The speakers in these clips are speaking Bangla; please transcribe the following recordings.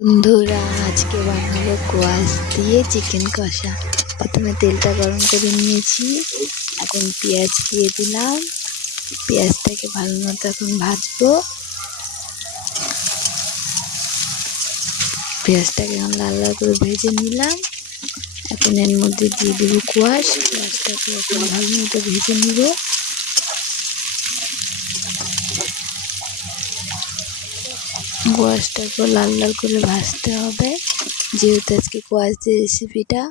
বন্ধুরা, আজকে বানাবো কোয়াশ দিয়ে চিকেন কষা। প্রথমে তেলটা গরম করে নিয়েছি। এখন পেঁয়াজ দিয়ে দিলাম। পেঁয়াজটাকে ভালো মতো এখন ভাজবো। পেঁয়াজটাকে এখন লাল লাল করে ভেজে নিলাম। এখন এর মধ্যে দিয়ে দেবো কোয়াশ। কোয়াশটাকে এখন ভালো মতো ভেজে নিব। কোয়াশটাকে লাল লাল করে ভাজতে হবে। যেহেতু আজকে কোয়াশ দিয়ে রেসিপিটা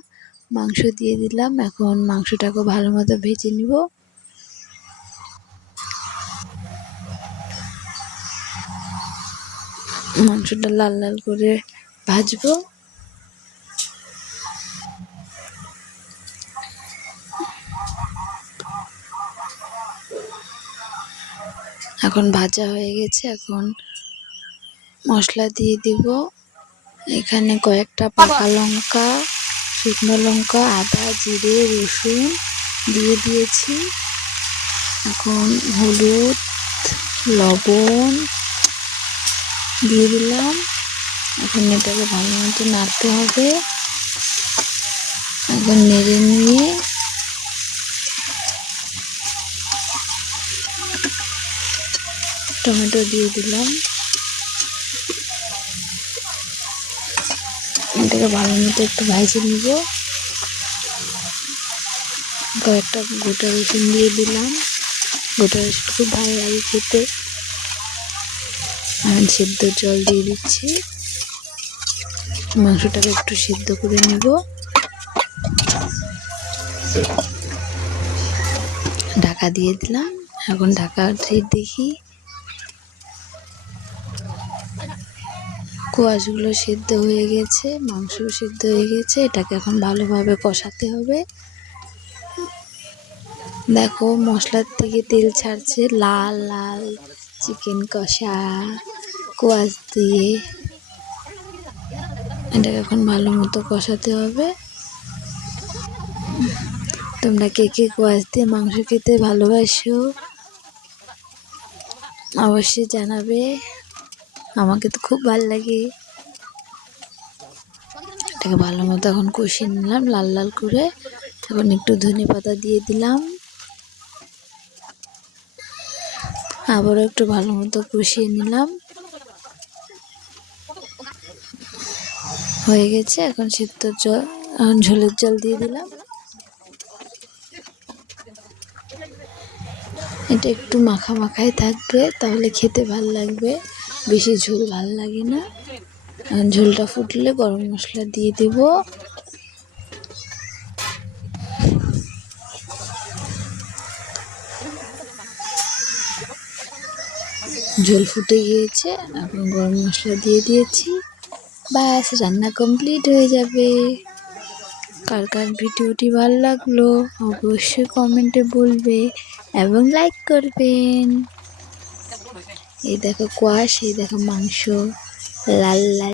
মাংস দিয়ে দিলাম। এখন মাংসটাকে ভালো মতো ভেজে নিব। মাংসটা লাল লাল করে ভাজবো। এখন ভাজা হয়ে গেছে। এখন মশলা দিয়ে দিব। এখানে কয়েকটা পাকা লঙ্কা, শুকনো লঙ্কা, আদা, জিরে, রসুন দিয়ে দিয়েছি। এখন হলুদ, লবণ দিয়ে দিলাম। এখন এটাকে ভালো মতো নাড়তে হবে। এখন নেড়ে নিয়ে টমেটো দিয়ে দিলাম। এটাকে ভালো মতো একটু ভাজে নিব। কয়েকটা গোটা রসুন দিয়ে দিলাম। গোটা রসুন খুব ভালো লাগে খেতে। আমি সেদ্ধ জল দিয়ে দিচ্ছি। মাংসটাকে একটু সেদ্ধ করে নেব। ঢাকা দিয়ে দিলাম। এখন ঢাকা দেখি। কোয়াশগুলো সেদ্ধ হয়ে গেছে মাংস সিদ্ধ হয়ে গেছে, এটাকে এখন ভালোভাবে কষাতে হবে। দেখো, মশলার থেকে তেল ছাড়ছে, লাল লাল চিকেন কষা, কোয়াশ দিয়ে। এটাকে এখন ভালো মতো কষাতে হবে। তোমরা কে কে কোয়াশ দিয়ে মাংস খেতে ভালোবাসো, অবশ্যই জানাবে। আমাকে তো খুব ভালো লাগে। এটাকে ভালো মতো এখন কষিয়ে নিলাম, লাল লাল করে। এখন একটু ধনে পাতা দিয়ে দিলাম। আবারও একটু ভালো মতো কষিয়ে নিলাম। হয়ে গেছে, এখন সিদ্ধ জল, এখন ঝোলের জল দিয়ে দিলাম। এটা একটু মাখা মাখাই থাকবে, তাহলে খেতে ভালো লাগবে। বেশি ঝোল ভালো লাগে না। ঝোলটা ফুটলে গরম মশলা দিয়ে দেব। ঝোল ফুটে গিয়েছে, এখন গরম মশলা দিয়ে দিয়েছি। ব্যাস, রান্না কমপ্লিট হয়ে যাবে। কার কার ভিডিওটি ভালো লাগল, অবশ্যই কমেন্টে বলবে এবং লাইক করবেন। এই দেখো কোয়াশ এই দেখো মাংস লাল লাল